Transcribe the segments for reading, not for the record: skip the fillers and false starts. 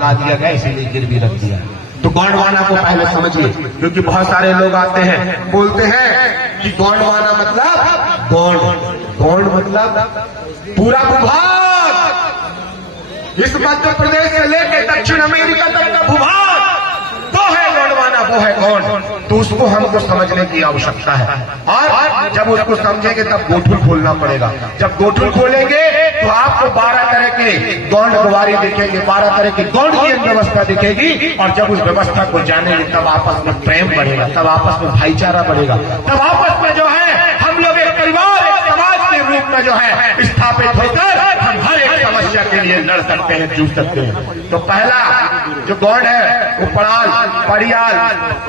ला दिया गया, इसीलिए गिरवी रख दिया। तो गौंडवाना को पहले समझिए, क्योंकि बहुत सारे लोग आते हैं बोलते हैं कि गौंडवाना मतलब गौंड मतलब पूरा भूभाग, इस मध्य प्रदेश से लेकर दक्षिण अमेरिका तक का भूभाग वो है गौंडवाना, वो है गौंड। तो उसको हमको समझने की आवश्यकता है, और जब उसको समझेंगे तब गोठुल खोलना पड़ेगा। जब गोठुल खोलेंगे तो आपको 12 तरह के गौंड गवारी दिखेंगे, 12 तरह की गौंड की व्यवस्था दिखेगी। और जब उस व्यवस्था को जानेंगे तब आपस में प्रेम बढ़ेगा, तब आपस में भाईचारा बढ़ेगा, तब आपस में जो है हम लोग एक परिवार, एक समाज के रूप में जो है स्थापित होकर हम हर एक समस्या के लिए लड़ सकते हैं, जूझ सकते हैं। तो पहला जो गौंड है वो पड़ाल, पड़ियाल,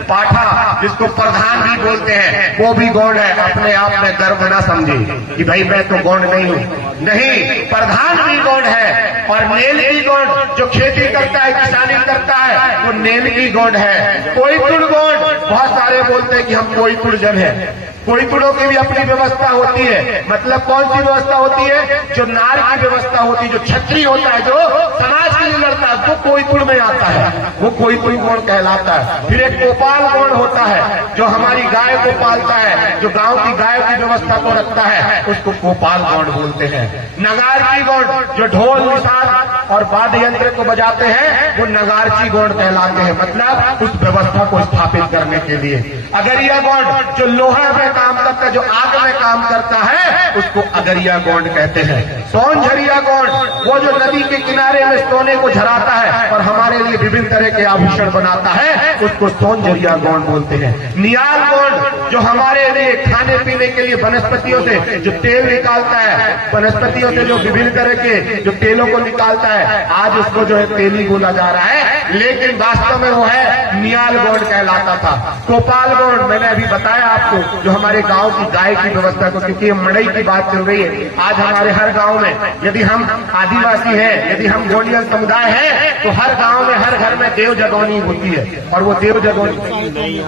पाठा, जिसको प्रधान भी बोलते हैं, वो भी गौंड है। अपने आप में गर्व ना समझे कि भाई मैं तो गौंड नहीं हूँ, नहीं, प्रधान भी गौंड है। और नेल की गौंड जो खेती करता है, किसानी करता है, वो नेल की गौंड है। कोईतुड़ गौंड, बहुत सारे बोलते हैं कि हम कोईतुड़ जन है। कोईतुड़ों की भी अपनी व्यवस्था होती है। मतलब कौन सी व्यवस्था होती है? जो नार की व्यवस्था होती है, जो क्षत्रिय होता है, जो समाज के लिए लड़ता है, वो कोईतुड़ में आता है, वो कोईतुड़ गौंड कहलाता है। फिर एक गोपाल गौंड होता है जो हमारी गाय को पालता है, जो गांव की गाय की व्यवस्था को रखता है, उसको गोपाल गौंड बोलते हैं। नगारची गौंड जो ढोल निशान और वाद्य यंत्र को बजाते हैं, वो नगारची गौंड कहलाते हैं, मतलब उस व्यवस्था को स्थापित करने के लिए। अगरिया गौंड जो लोहा में काम करता है, जो आग में काम करता है, उसको अगरिया गौंड कहते हैं। सोनझरिया गौंड वो जो नदी के किनारे में सोने को झराता है और हमारे लिए विभिन्न तरह के आभूषण बनाता है, उसको सोनझरिया गौंड बोलते हैं। नियाल गौंड जो हमारे लिए खाने पीने के लिए वनस्पतियों से जो तेल निकालता है, वनस्पतियों से जो विभिन्न तरह के जो तेलों को निकालता है, आज उसको जो है तेली बोला जा रहा है, लेकिन वास्तव में वो है नियाल गौंड कहलाता था। गोपाल गौंड मैंने अभी बताया आपको, जो हमारे गांव की गाय की व्यवस्था को, क्योंकि ये मड़ई की बात चल रही है। आज हमारे हर गांव में यदि हम आदिवासी हैं, यदि हम गोंडियन समुदाय हैं, तो हर गांव में हर घर में देव जगौनी होती है। और वो देव जगौनी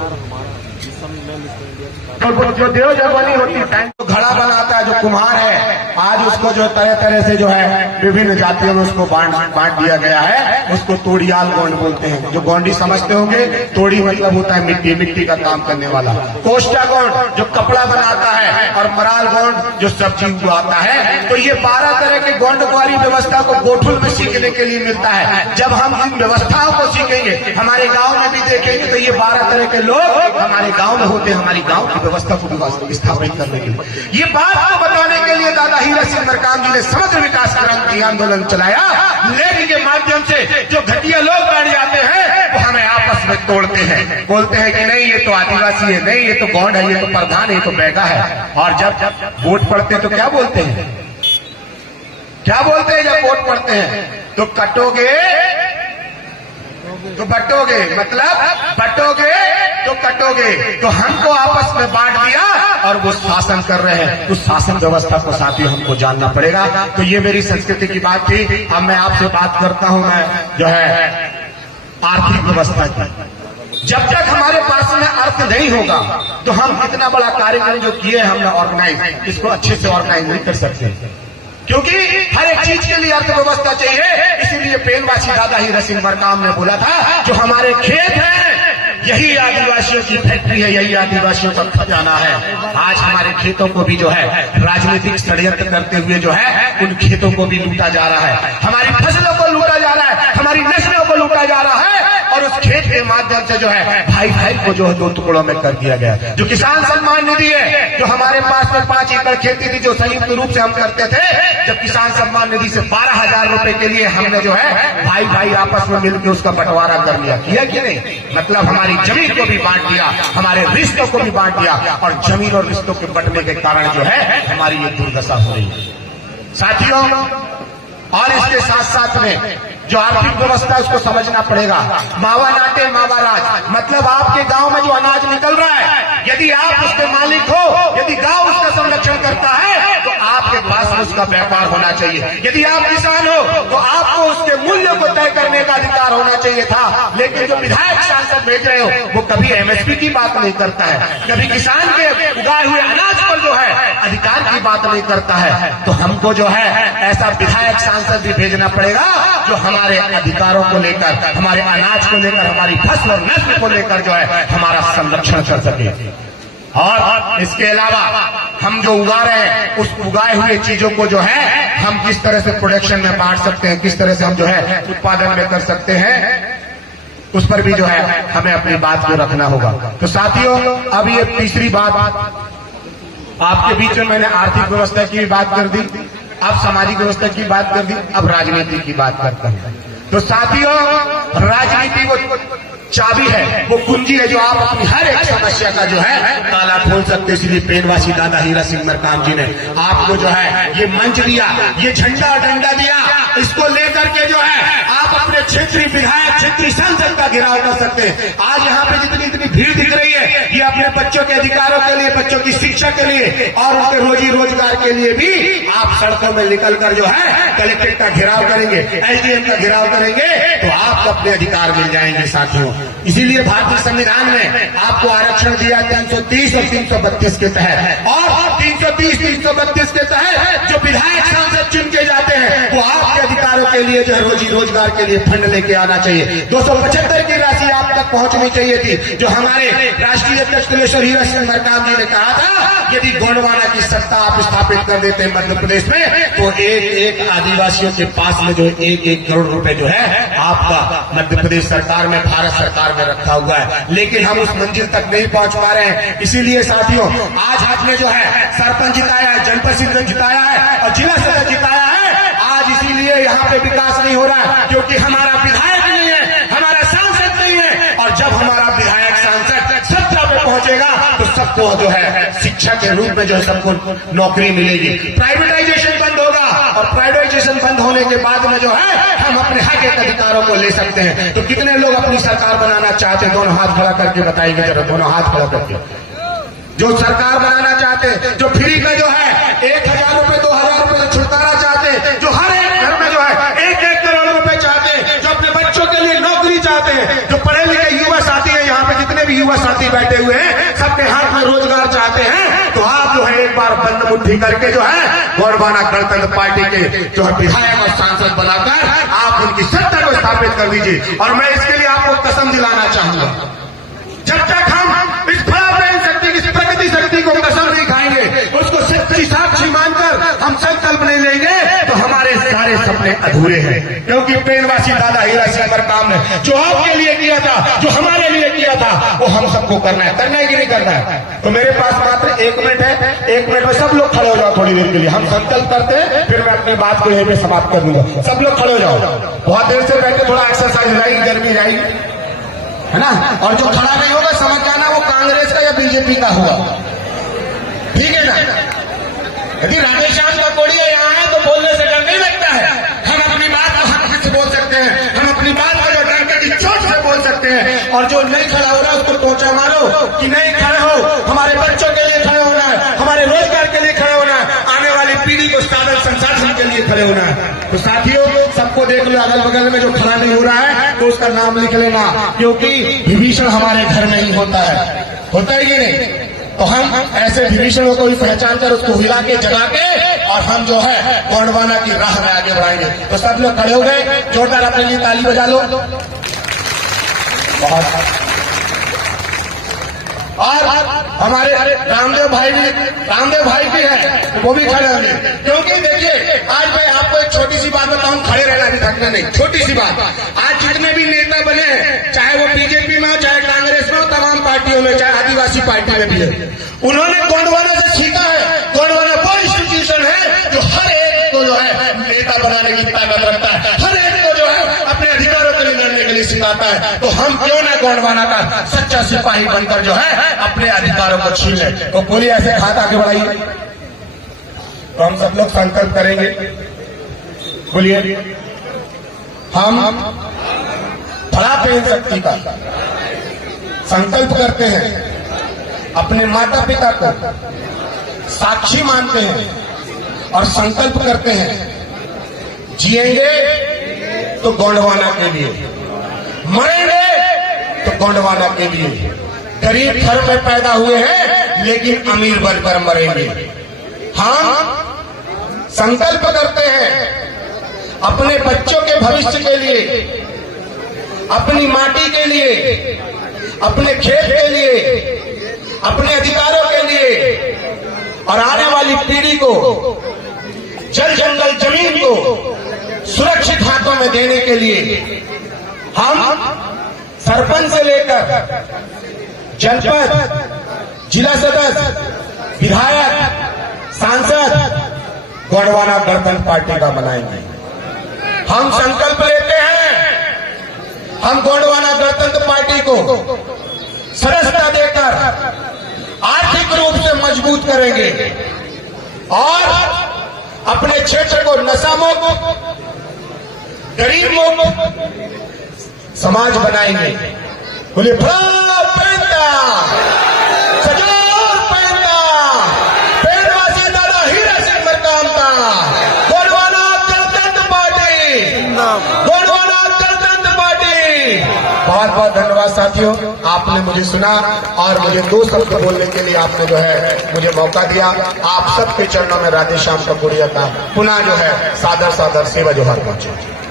जो देव जगौनी होती है, जो घड़ा बनाता है, जो कुम्हार है, आज उसको जो तरह तरह से जो है विभिन्न जातियों में उसको बांट दिया गया है, उसको तोड़ियाल गौंड बोलते हैं। जो गौंडी समझते होंगे, तोड़ी मतलब होता है मिट्टी, मिट्टी का काम करने वाला। कोष्टा गौंड जो कपड़ा बनाता है, और मराल गौंड जो सब्जी उगाता है। तो ये 12 तरह के गौंडवारी व्यवस्था को गोठुल में सीखने के लिए मिलता है। जब हम इन व्यवस्थाओं को सीखेंगे, हमारे गाँव में भी देखेंगे, तो ये 12 तरह के लोग हमारे गाँव में होते हैं, हमारी गाँव की व्यवस्था को स्थापित करने के लिए। ये बात को बताने के लिए दादा हीरा सिंह मरकाम जी ने समग्र विकास क्रांति आंदोलन चलाया। लेडी के माध्यम से जो घटिया लोग बैठ जाते हैं, वो हमें आपस में तोड़ते हैं, बोलते हैं कि नहीं ये तो आदिवासी है, नहीं ये तो गौंड है, ये तो प्रधान है, ये तो बैगा है। और जब वोट पड़ते हैं तो क्या बोलते हैं, क्या बोलते हैं? जब वोट पड़ते हैं तो कटोगे तो बटोगे, मतलब बटोगे तो कटोगे। तो हमको आपस में बांट दिया और वो शासन कर रहे हैं। उस शासन व्यवस्था को साथियों हमको जानना पड़ेगा। तो ये मेरी संस्कृति की बात थी। अब मैं आपसे बात करता हूं, मैं जो है आर्थिक व्यवस्था की। जब तक हमारे पास में अर्थ नहीं होगा तो हम इतना बड़ा कार्यक्रम जो किए हमने ऑर्गेनाइज, इसको अच्छे से ऑर्गेनाइज नहीं कर सकते, क्योंकि हर एक चीज के लिए अर्थव्यवस्था चाहिए। इसीलिए पेनवासी दादा हीरा सिंह मरकाम ने बोला था, जो हमारे खेत हैं यही आदिवासियों की फैक्ट्री है, यही आदिवासियों का खजाना है। आज हमारे खेतों को भी जो है राजनीतिक षड्यंत्र करते हुए जो है उन खेतों को भी लूटा जा रहा है, हमारी फसलों को लूटा जा रहा है, हमारी नस्लों को लूटा जा रहा है। और उस खेत के माध्यम से जो है भाई भाई को जो है 2 टुकड़ों में कर दिया गया। जो किसान सम्मान निधि है, जो हमारे पास में 5 एकड़ खेती थी, जो संयुक्त रूप से हम करते थे, जब किसान सम्मान निधि से 12,000 रुपए के लिए हमने जो है भाई भाई आपस में मिलकर उसका बंटवारा कर लिया, किया कि नहीं? मतलब हमारी जमीन को भी बांट दिया, हमारे रिश्तों को भी बांट दिया, और जमीन और रिश्तों के बंटने के कारण जो है हमारी ये दुर्दशा हो रही है साथियों। और इसके साथ साथ में जो आर्थिक व्यवस्था उसको समझना पड़ेगा। मावा नाटे मावा राज, मतलब आपके गांव में जो अनाज निकल रहा है, यदि आप उसके मालिक हो, यदि गांव उसका संरक्षण करता है, तो आपके पास में उसका व्यापार होना चाहिए। यदि आप किसान हो तो आपको उसके मूल्य को तय करने का अधिकार होना चाहिए था। लेकिन जो विधायक सांसद भेज रहे हो, वो कभी एमएसपी की बात नहीं करता है, कभी किसान के उगाए हुए अनाज पर जो है अधिकार की बात नहीं करता है तो हमको जो है ऐसा विधायक सांसद भी भेजना पड़ेगा जो हमारे अधिकारों को लेकर, हमारे अनाज को लेकर, हमारी फसल और नस्ल को लेकर जो है हमारा संरक्षण कर सके। और इसके अलावा हम जो उगा रहे हैं उस उगाए हुए चीजों को जो है हम किस तरह से प्रोडक्शन में बांट सकते हैं, किस तरह से हम जो है उत्पादन में कर सकते हैं, उस पर भी जो है हमें अपनी बात को रखना होगा। तो साथियों, अब ये तीसरी बात आपके बीच में मैंने आर्थिक व्यवस्था की भी बात कर दी, अब सामाजिक व्यवस्था की बात कर दी, अब राजनीति की बात करता हूं। तो साथियों, राजनीति वो चाबी है, वो कुंजी है जो आप अपनी हर एक समस्या का जो है ताला खोल सकते हैं। इसलिए पेनवासी दादा हीरा सिंह मरकाम जी ने आपको जो है ये मंच दिया, ये झंडा और डंडा दिया, इसको लेकर के जो है आप अपने क्षेत्रीय विधायक, क्षेत्रीय सांसद का घेराव कर सकते हैं। आज यहाँ पे जितनी इतनी भीड़ दिख रही है, ये अपने बच्चों के अधिकारों के लिए, बच्चों की शिक्षा के लिए और उनके रोजी रोजगार के लिए भी आप सड़कों में निकल कर जो है कलेक्ट्रेट का घेराव करेंगे, एसडीएम का घेराव करेंगे, तो आपको अपने अधिकार मिल जाएंगे साथियों। इसीलिए भारतीय संविधान में आपको आरक्षण दिया 330 और 332 के तहत, और 330, 332 के तहत जो विधायक सांसद चुन के जाते हैं वो आपके अधिकारों के लिए जो रोजी रोजगार के लिए फंड लेके आना चाहिए। 275 की राशि आप तक पहुंचनी चाहिए थी, जो हमारे राष्ट्रीय अध्यक्ष कुलेश्वर हीरा सिंह मरकाम जी ने कहा था, यदि गोंडवाना की सत्ता आप स्थापित कर देते हैं मध्य प्रदेश में तो एक आदिवासियों के पास में जो 1-1 करोड़ रुपए जो है आपका मध्य प्रदेश सरकार में, भारत सरकार में रखा हुआ है। लेकिन हम उस मंजिल तक नहीं पहुंच पा रहे हैं। इसीलिए साथियों, आज आपने जो है सरपंच जिताया है, जनप्रतिनिधि जिताया है और जिला सदस्य जिताया है। आज इसीलिए यहाँ पे विकास नहीं हो रहा है क्योंकि हमारा विधायक नहीं है, हमारा सांसद नहीं है। और जब हमारा विधायक सांसद सत्ता पे पहुंचेगा तो सबको जो है शिक्षा के रूप में जो है सबको नौकरी मिलेगी, प्राइवेटाइजेशन बंद होगा, और प्राइवेटाइजेशन बंद होने के बाद में जो है हम अपने हक के अधिकारों को ले सकते हैं। तो कितने लोग अपनी सरकार बनाना चाहते हैं? दोनों हाथ खड़ा करके बताएंगे जरा, दोनों हाथ खड़ा करके। जो सरकार बनाना चाहते हैं, जो फ्री का जो है 1000 रुपए 2000 रुपए छुटकारा चाहते हैं, जो हर एक घर में जो है 1-1 करोड़ रुपए चाहते हैं, जो अपने बच्चों के लिए नौकरी चाहते हैं, जो पढ़े लिखे युवा साथी हैं, यहाँ पे जितने भी युवा साथी बैठे हुए हैं सबके हाथ में रोजगार चाहते हैं, तो आप जो है एक बार बंद मुट्ठी करके जो है गोंडवाना गणतंत्र पार्टी के जो है विधायक और सांसद बनाकर आप उनकी सत्ता को स्थापित कर दीजिए। और मैं इसके लिए आपको कसम दिलाना चाहूंगा, जब तक हम इस फलाफल शक्ति, इस प्रगति शक्ति को कसम नहीं खाएंगे, उसको सच्ची साक्षी मानकर हम संकल्प नहीं लेंगे, तो हमारे सारे सपने अधूरे हैं। क्योंकि पेनवासी दादा हीरा सिंह मरकाम ने जो आपके लिए किया था, जो हमारे लिए किया था, वो हम सबको करना है कि नहीं करना है? तो मेरे पास मात्र 1 मिनट है, 1 मिनट में सब लोग खड़े हो जाओ थोड़ी देर के लिए। हम संकल्प करते हैं, फिर मैं अपनी बात को यहीं पे समाप्त कर दूंगा। सब लोग खड़े हो जाओ, बहुत देर से बैठे, थोड़ा एक्सरसाइज रहेगी, गर्मी जाएगी, है ना? और जो खड़ा नहीं होगा समझ जाना वो कांग्रेस का या बीजेपी का हुआ, ठीक है ना? यदि राधेश्याम का कोड़िया यहाँ है तो बोलने से डर नहीं लगता है। हम अपनी बात को हक से बोल सकते हैं, हम अपनी बात को जो डंके की चोट से बोल सकते हैं। और जो नहीं खड़ा हो रहा है उसको टोचा मारो कि नहीं खड़े हो, हमारे बच्चों के लिए खड़े होना है, हमारे रोजगार के लिए खड़े होना है, आने वाली पीढ़ी को साधन संसाधन के लिए खड़े होना है। तो साथियों, सबको देख लो, अगल बगल में जो खड़ा नहीं हो रहा है तो उसका नाम लिख लेना, क्योंकि विभीषण हमारे घर में ही होता है कि नहीं? तो हम ऐसे विभीषणों को भी पहचान कर उसको हिला के जगा के और हम जो है गोंडवाना की राह में आगे बढ़ाएंगे। तो सब लोग खड़े हो गए, जोरदार अपने लिए ताली बजा लो। बहुत। और हमारे रामदेव भाई भी है, वो भी खड़े होंगे। क्योंकि देखिए, आज मैं आपको एक छोटी सी बात बताऊं, खड़े रहना भी थकना नहीं। छोटी सी बात, आज जितने भी नेता बने हैं, चाहे वो बीजेपी में हो, चाहे कांग्रेस में हो, तमाम पार्टियों में, चाहे आदिवासी पार्टी में भी है, उन्होंने गोंडवाना से सीखा है। गोंडवाना वो इंस्टीट्यूशन है जो हर एक को जो है नेता बनाने की ताकत रखता है, हर एक को जो है अपने अधिकारों के लिए लड़ने के लिए सिखाता है। तो हम क्यों ना गोंडवाना का सच्चा सिपाही बनकर जो है अपने अधिकारों को छीन ले। तो बोलिए, ऐसे हाथ आगे बढ़ाइए। तो हम सब लोग संकल्प करेंगे, बोलिए, हम फला पेन शक्ति का संकल्प करते हैं, अपने माता पिता को साक्षी मानते हैं और संकल्प करते हैं, जिएंगे तो गोंडवाना के लिए, मरेंगे तो गोंडवाना के लिए। गरीब घर में पैदा हुए हैं लेकिन अमीर बनकर मरेंगे। हम संकल्प करते हैं अपने बच्चों के भविष्य के लिए, अपनी माटी के लिए, अपने खेत के लिए, अपने अधिकारों के लिए और आने वाली पीढ़ी को जल जंगल जमीन को सुरक्षित हाथों में देने के लिए हम सरपंच से लेकर जनपद, जिला सदस्य, विधायक, सांसद गोंडवाना गणतंत्र पार्टी का बनाएंगे। हम संकल्प लेते हैं, हम गोंडवाना गणतंत्र पार्टी को सदस्यता देकर आर्थिक रूप से मजबूत करेंगे और अपने क्षेत्र को नशा मुक्त, गरीब मुक्त समाज बनाएंगे। बोलिए पेंदा सजोर पेंदा पेंडवासी दादा हीरा सिंह मरकामता गोंडवाना गणतंत्र पार्टी, गोंडवाना गणतंत्र पार्टी। बहुत बहुत धन्यवाद साथियों, आपने मुझे सुना और मुझे 2 शब्द बोलने के लिए आपने जो है मुझे मौका दिया। आप सबके चरणों में राधे श्याम का पुड़िया का पुनः जो है सादर सादर सेवा जोहार पहुंचे।